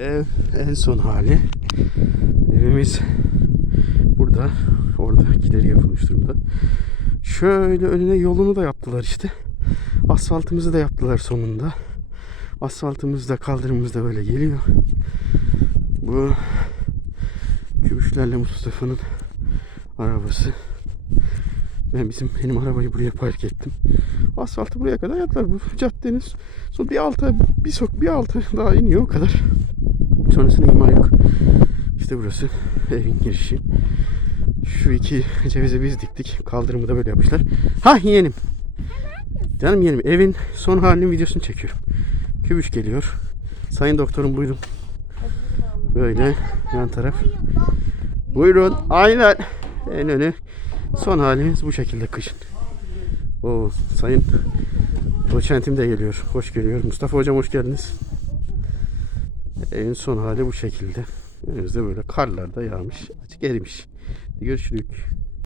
Ev en son hali. Evimiz burada. Oradakileri yapılmış durumda. Şöyle önüne yolunu da yaptılar işte. Asfaltımızı da yaptılar sonunda. Asfaltımız da kaldırımımız da böyle geliyor. Bu Kübüşlerle Mustafa'nın arabası. Ben bizim benim arabayı buraya park ettim. Asfaltı buraya kadar yaptılar. Bu caddenin son bir alta bir sok bir alta daha iniyor o kadar. Sonrasında imar yok. İşte burası evin girişi. Şu iki cevizi biz diktik. Kaldırımı da böyle yapmışlar. Ha yeğenim. Canım yeğenim evin son halinin videosunu çekiyorum. Kübüş geliyor. Sayın doktorum buyurun. Böyle yan taraf. Buyurun. Aynen. En önü. Son halimiz bu şekilde kışın. O sayın doçentim de geliyor. Hoş geliyor. Mustafa hocam hoş geldiniz. En son hali bu şekilde. Önümüzde böyle karlar da yağmış. Açık erimiş. Görüşürük.